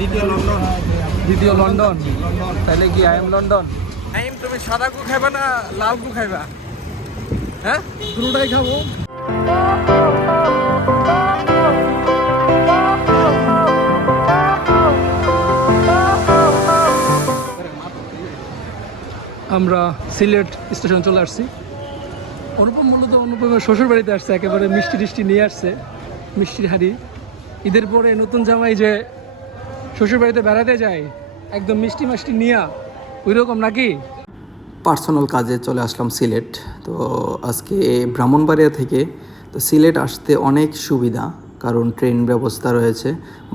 দ্বিতীয় লন্ডন। দ্বিতীয় লন্ডন। তাহলে কি আই এম লন্ডন? আইম তুমি সাদা গু খাইবা না লাল গু খাইবা? হ্যাঁ? দুটোটাই খাব। আমরা সিলেট স্টেশন চলে আসছি। অনুপম মূলত অনুপমের শ্বশুর বাড়িতে আসছে একেবারে মিষ্টি টিষ্টি নিয়ে আসছে মিষ্টির হাড়ি। ঈদের পরে নতুন জামাই যে শ্বশুর বাড়িতে বেড়াতে যাই একদম মিষ্টি মাষ্টি নিয়া ওই রকম নাকি? পার্সোনাল কাজে চলে আসলাম সিলেট। তো আজকে ব্রাহ্মণবাড়িয়া থেকে তো সিলেট আসতে অনেক সুবিধা কারণ ট্রেন ব্যবস্থা রয়েছে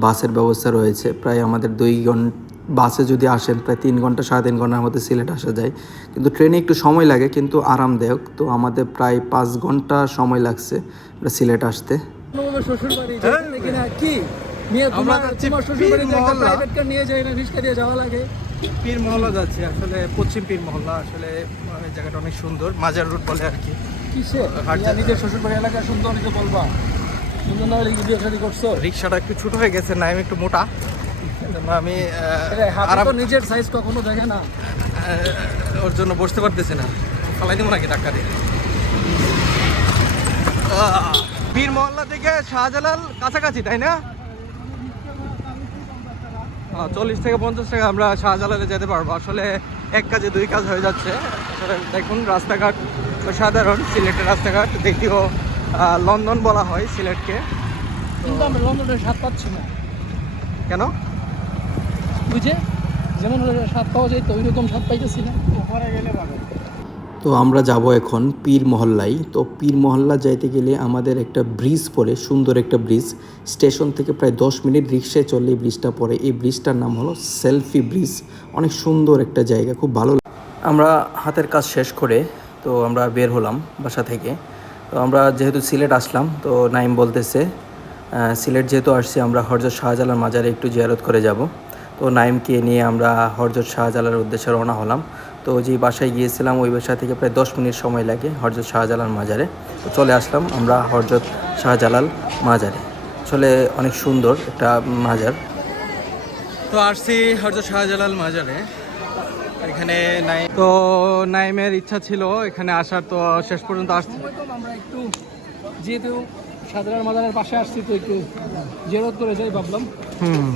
বাসের ব্যবস্থা রয়েছে প্রায় আমাদের দুই ঘণ্টা বাসে যদি আসেন প্রায় তিন ঘণ্টা সাড়ে তিন ঘণ্টার মধ্যে সিলেট আসা যায়। কিন্তু ট্রেনে একটু সময় লাগে কিন্তু আরামদায়ক। তো আমাদের প্রায় পাঁচ ঘণ্টা সময় লাগছে সিলেট আসতে। শ্বশুর বাড়ি কি? নিয়ে তোমার তোমার শ্বশুর বাড়িতে পীর একটা মহল্লা। প্রাইভেট কার নিয়ে যায় না রিক্সা দিয়ে যাওয়া লাগে। পীর মহল্লা যাচ্ছে আসলে পশ্চিম পীর মহল্লা আসলে জায়গাটা অনেক সুন্দর মাজার রুট বলে আর কি। কিসে? নিজের শ্বশুর বাড়ি এলাকা সুন্দর নিজে বলবা। সুন্দর না হলে বিয়ে শাদী করছ? রিক্সাটা একটু ছোট হয়ে গেছে না আমি একটু মোটা। আমি আরাম তো নিজের সাইজ কখনো দেখে না। ওর জন্য বসতে পারতেছি না। ফালাই দিব নাকি ডাক্তারে পীর মহল্লা থেকে শাহজালাল কাছাকাছি তাই না? চল্লিশ থেকে পঞ্চাশ টাকা আমরা শাহজালালে যেতে পারব। আসলে এক কাজে দুই কাজ হয়ে যাচ্ছে। আসলে দেখুন রাস্তাঘাট সাধারণ সিলেটের রাস্তাঘাট। দেখতেও লন্ডন বলা হয় সিলেটকে। কিন্তু আমরা লন্ডনের স্বাদ পাচ্ছি না। কেন? বুঝে যেমন হলে স্বাদ পাওয়া যায় তো ওই রকম স্বাদ পাইতেছি না। ওপরে গেলে পাবে তো আমরা যাব এখন পীর মহল্লায়। তো পীর মহল্লা যাইতে গেলে আমাদের একটা ব্রিজ পড়ে, সুন্দর একটা ব্রিজ। স্টেশন থেকে প্রায় দশ মিনিট রিক্সায় চললে এই ব্রিজটা পড়ে। এই ব্রিজটার নাম হলো সেলফি ব্রিজ। অনেক সুন্দর একটা জায়গা, খুব ভালো আমরা হাতের কাজ শেষ করে তো আমরা বের হলাম বাসা থেকে। তো আমরা যেহেতু সিলেট আসলাম, তো নাইম বলতেছে সিলেট যেহেতু আসছি, আমরা হরজত শাহজালাল মাজারে একটু জিয়ারত করে যাব। তো নাইমকে নিয়ে আমরা হরজত শাহজালার উদ্দেশ্যে রওনা হলাম। তো যে বাসায় গিয়েছিলাম, ওই বাসা থেকে প্রায় দশ মিনিট সময় লাগে হরজত শাহজালাল মাজারে। তো চলে আসলাম আমরা হরজত শাহজালাল মাজারে। আসলে অনেক সুন্দর একটা মাজার। তো আসছি হরজত শাহজালাল মাজারে। এখানে তো নাইমের ইচ্ছা ছিল এখানে আসার, তো শেষ পর্যন্ত আসছে। যেহেতু সাধারণ মাজারের পাশে আসছি তো একটু জেরত করে যাই ভাবলাম। হুম।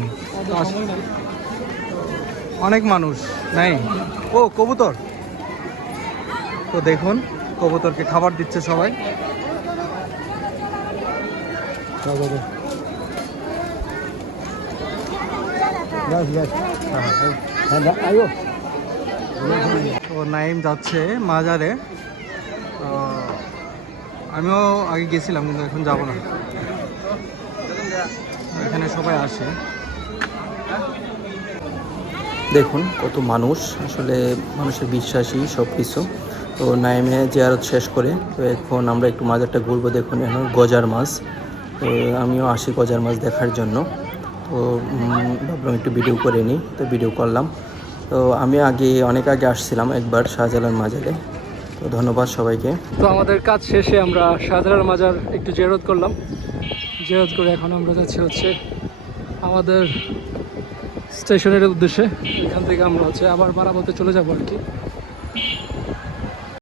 অনেক মানুষ নাই? ও কবুতর। তো দেখুন কবুতরকে খাবার দিচ্ছে সবাই। তো নাইম যাচ্ছে মাজারে। তো আমিও আগে গেছিলাম, কিন্তু এখন যাব না। এখানে সবাই আসে। দেখুন কত মানুষ, আসলে মানুষের বিশ্বাসী সব কিছু তো নাইমে জিয়ারত শেষ করে, তো এখন আমরা একটু মাজারটা ঘুরবো, দেখুন এখন গজার মাছ। তো আমিও আসি গজার মাছ দেখার জন্য। তো ভাবলাম একটু ভিডিও করে নিই, তো ভিডিও করলাম। তো আমি আগে, অনেক আগে আসছিলাম একবার শাহজালাল মাজারে। তো ধন্যবাদ সবাইকে। তো আমাদের কাজ শেষে আমরা সাধারণ মাজার একটু জেরত করলাম। জেরত করে এখন আমরা যাচ্ছি হচ্ছে আমাদের স্টেশনের উদ্দেশ্যে। এখান থেকে আমরা হচ্ছে আবার বারাবতে চলে যাব আর কি।